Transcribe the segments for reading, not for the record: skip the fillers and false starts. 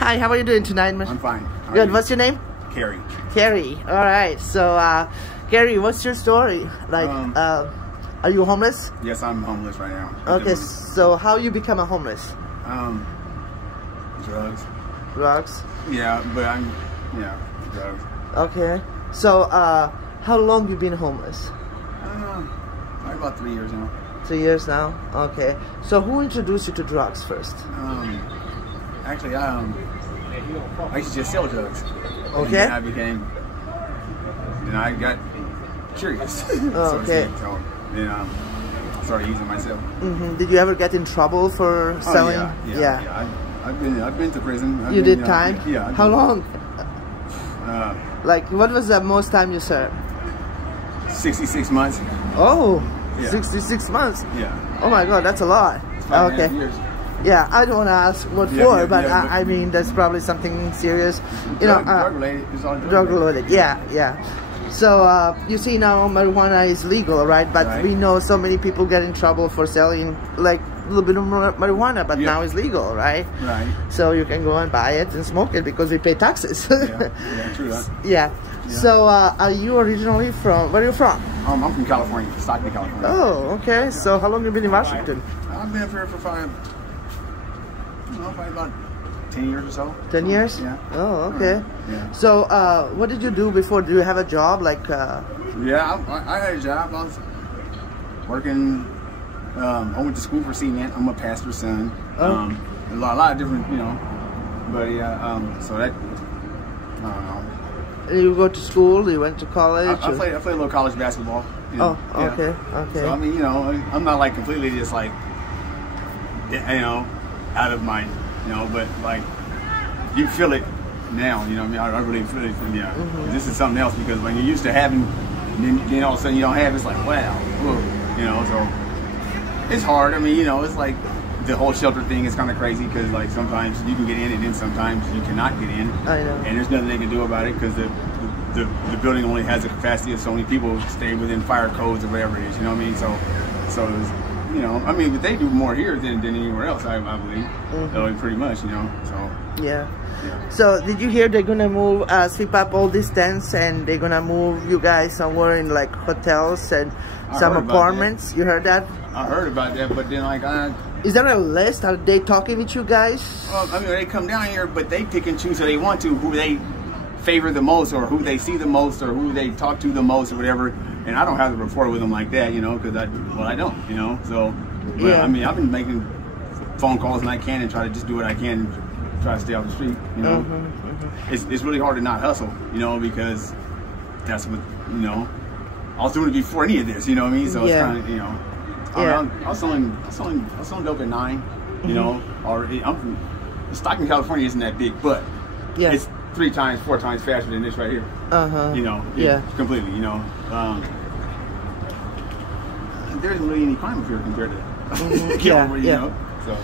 Hi, how are you doing tonight, man? I'm fine. Good. What's your name? Carrie. Carrie. All right. So, Carrie, what's your story? Like, are you homeless? Yes, I'm homeless right now. Okay. So, how you become a homeless? Drugs. Drugs. Yeah, but drugs. Okay. So, how long you been homeless? Like about 3 years now. 3 years now. Okay. So, who introduced you to drugs first? Actually, I used to just sell drugs. Okay. And then I got curious. Okay. So then I started using myself. Did you ever get in trouble for selling? Yeah. I've been to prison. You did time? Yeah. How long? Like, what was the most time you served? 66 months. Oh, yeah. 66 months. Yeah. Oh my God, that's a lot. Okay. Years. Yeah, I don't want to ask what for, but I mean, that's probably something serious. You know, drug related. It's all drug related. Yeah. So you see now marijuana is legal, right? But we know so many people get in trouble for selling like a little bit of marijuana, but now it's legal, right? Right. So you can go and buy it and smoke it because we pay taxes. True that. Yeah. So are you originally from? Where are you from? I'm from California, Stockton, California. Oh, okay. Yeah. So how long have you been in Washington? I've been up here for probably about 10 years or so. 10 years? Yeah. Oh, okay. Yeah. So, what did you do before? Do you have a job? Like, Yeah, I had a job. I was working. I went to school for cement. I'm a pastor's son. A lot of different, But yeah, so that, I don't know. You go to school? You went to college? I played a little college basketball. Oh, okay. So I mean, I'm not like completely just like, out of my, but like, you feel it now, I mean, I really feel it from, This is something else because when you're used to having, then all of a sudden you don't have, it's like, wow, so it's hard. I mean, it's like the whole shelter thing is kind of crazy because like sometimes you can get in and then sometimes you cannot get in. I know. And there's nothing they can do about it because the building only has a capacity of so many people stay within fire codes or whatever it is, you know what I mean? So it's, I mean, but they do more here than anywhere else, I believe. So pretty much, so. Yeah. So did you hear they're gonna move, sweep up all these tents and they're gonna move you guys somewhere in like hotels and some apartments? You heard that? I heard about that, but then like is there a list? Are they talking with you guys? Well, I mean, they come down here, but they pick and choose who they want to, who they favor the most, or who they see the most, or who they talk to the most, or whatever. And I don't have to report with them like that, because I don't, So, but, I mean, I've been making phone calls and I can and try to just do what I can, and try to stay off the street, It's really hard to not hustle, because that's what, I was doing it before any of this, you know what I mean? So it's kind of, I was selling dope at 9, or I'm from Stockton, California isn't that big, but it's 3 times, 4 times faster than this right here. Completely, there isn't really any crime up here compared to California, So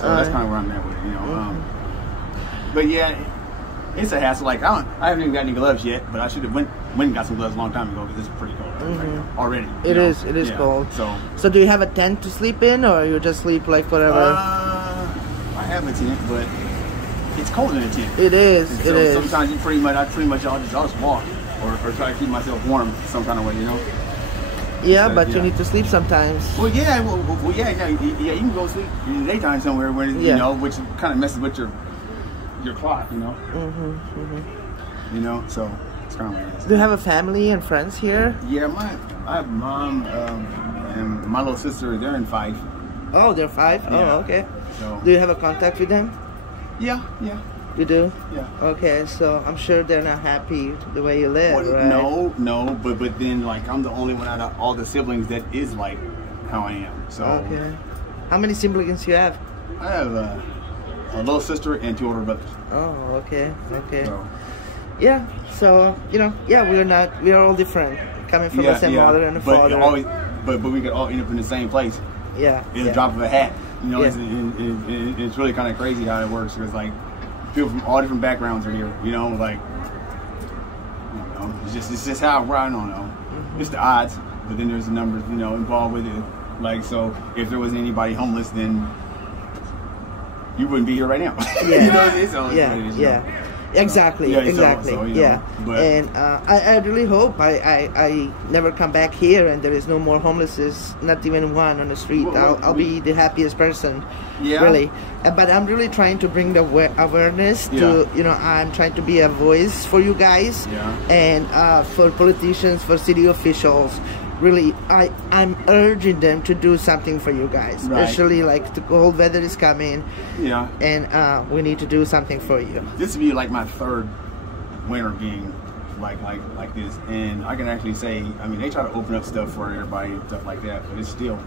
that's kind of where I'm at with it, But yeah, it's a hassle. Like I haven't even got any gloves yet, but I should have went and got some gloves a long time ago because it's pretty cold already. It is cold. So do you have a tent to sleep in, or you just sleep like whatever? I have a tent, but it's cold in a tent. It is. Sometimes I'll just walk or try to keep myself warm some kind of way, Yeah, but you need to sleep sometimes. Well, you can go sleep in the daytime somewhere where which kind of messes with your clock, So it's kind of like this. Do you have a family and friends here? Yeah, I have mom and my little sister. They're in 5. Oh, they're 5. Yeah. Oh, okay. So do you have a contact with them? Yeah. You do? Yeah. Okay, so I'm sure they're not happy the way you live, right? No, but then like I'm the only one out of all the siblings that is like how I am. So okay. How many siblings you have? I have a little sister and 2 older brothers. Oh, okay. Yeah. So we're all different, coming from the same mother and father. But we could all end up in the same place. Yeah. In a drop of a hat. It's really kind of crazy how it works. Because like people from all different backgrounds are here. Like it's just how I don't know. It's the odds, but then there's the numbers involved with it. Like so, if there wasn't anybody homeless, then you wouldn't be here right now. Yeah. You know what it is? So Yeah, it is, yeah. Exactly, Yeah, exactly. so, you yeah, know, but- and I really hope I never come back here and there is no more homelesses, not even one on the street. I'll be the happiest person, Yeah. really. But I'm really trying to bring the awareness to, you know, I'm trying to be a voice for you guys, and for politicians, for city officials. Really, I'm urging them to do something for you guys, especially like the cold weather is coming. Yeah. And we need to do something for you. This would be like my third winter game like this, and I can actually say, I mean, they try to open up stuff for everybody and stuff like that, but it's still,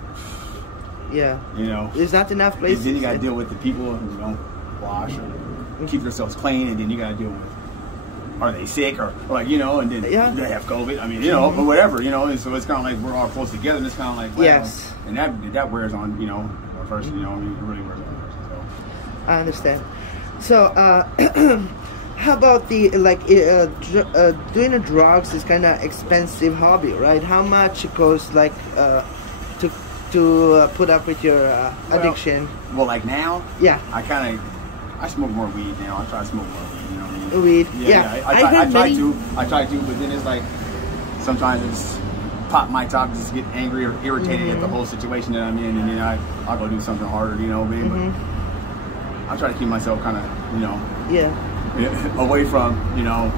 yeah, you know, there's not enough places. And then you got to deal with the people who don't wash or keep themselves clean, and then you got to deal with, are they sick or like, you know, and then they have COVID. I mean, you know, or whatever, you know. And so it's kind of like we're all close together, and it's kind of like, well, and that wears on, you know, a person, you know. I mean, it really wears on a person. So. I understand. So, how about the doing the drugs is kind of expensive hobby, right? How much it costs, like, to put up with your addiction? Well, like now, yeah, I smoke more weed now. I try to smoke more weed. You know what I mean? Weed, I try to, but then it's like sometimes it's pop my top, just get angry or irritated at the whole situation that I'm in, and then I'll go do something harder. You know what I mean? But I try to keep myself kind of, you know, away from, you know.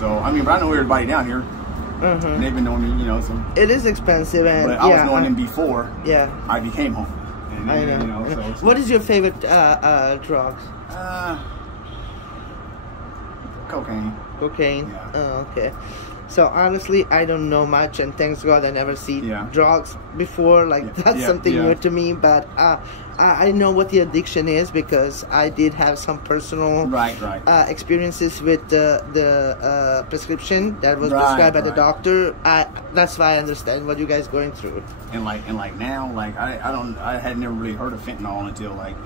So I mean, but I know everybody down here. And they've been knowing me, you know. So it is expensive, and but I was knowing them before. Yeah. I became home. And then, I know. You know, so what is your favorite drugs? Cocaine. Cocaine. Yeah. Oh, okay. So honestly, I don't know much, and thanks God I never see drugs before. Like that's something new to me. But I know what the addiction is because I did have some personal experiences with the prescription that was prescribed by the doctor. That's why I understand what you guys going through. And like now, like I had never really heard of fentanyl until like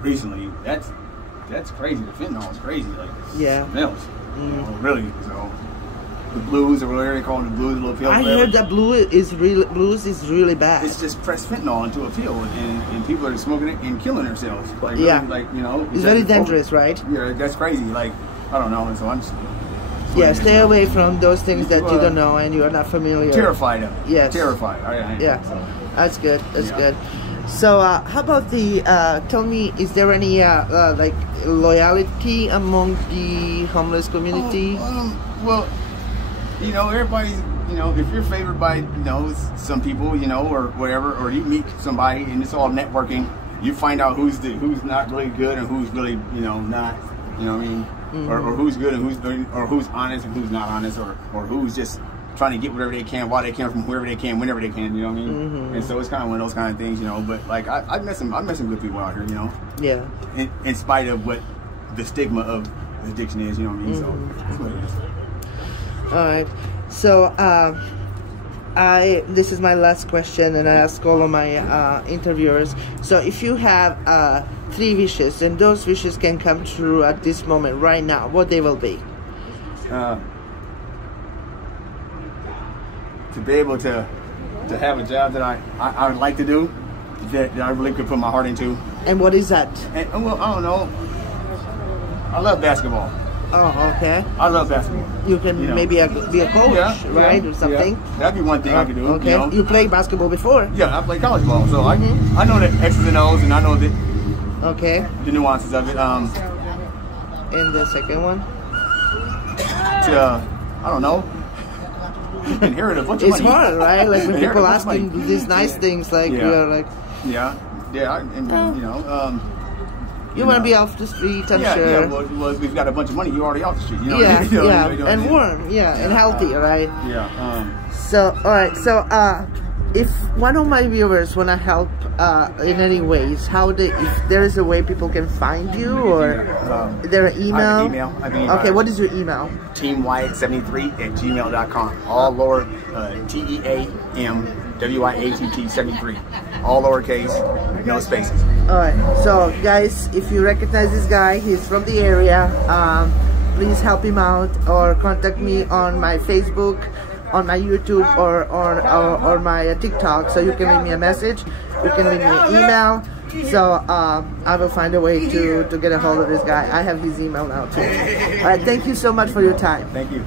recently. That's crazy. The fentanyl is crazy. Like it smells. You know, really. So. The blues, or whatever they call them, the blues, little pills. I heard that blues is really bad. It's just press fentanyl into a pill, and people are smoking it and killing themselves. Like, really, like, you know, it's very dangerous, right? Yeah, that's crazy. Like, I don't know. So I'm just stay away from those things that you don't know and you are not familiar. Terrified of. Yes. Terrified. So. That's good. That's good. So, how about the? Tell me, is there any like loyalty among the homeless community? Well. You know, everybody's, you know, if you're favored by, you know, some people, you know, or whatever, or you meet somebody and it's all networking, you find out who's not really good and who's really, you know, not, you know what I mean? Or who's good and who's honest and who's not honest, or who's just trying to get whatever they can, while they can, from wherever they can, whenever they can, you know what I mean? And so it's kind of one of those kind of things, you know, but like I met some good people out here, you know? Yeah. In spite of what the stigma of addiction is, you know what I mean? So that's what it is. All right, so this is my last question, and I ask all of my interviewers. So if you have 3 wishes, and those wishes can come true at this moment, right now, what they will be? To be able to have a job that I would like to do, that I really could put my heart into. And what is that? And, well, I don't know. I love basketball. Oh, okay. I love basketball. You can be a coach, right, or something? Yeah. That'd be one thing I could do. Okay. You know? You played basketball before? Yeah, I played college ball, so I know the X's and O's, and I know the nuances of it. And the second one? I don't know. Inherit a bunch of money. It's hard, right? Like when people asking these nice things, like you're like, you want to be off the street, I'm sure. Yeah, well, if we've got a bunch of money, you're already off the street. You know and warm, and healthy, right? Yeah. So, all right. So, if one of my viewers want to help in any ways, if there is a way people can find you, or is there an email? I have an email. Okay, what is your email? teamwyatt73@gmail.com. All lower, TEAMWYATT 73. All lowercase, no spaces. Alright, so guys, if you recognize this guy, he's from the area, please help him out, or contact me on my Facebook, on my YouTube, or my TikTok, so you can leave me a message, you can leave me an email, So I will find a way to get a hold of this guy. I have his email now too. All right, thank you so much for your time. Thank you.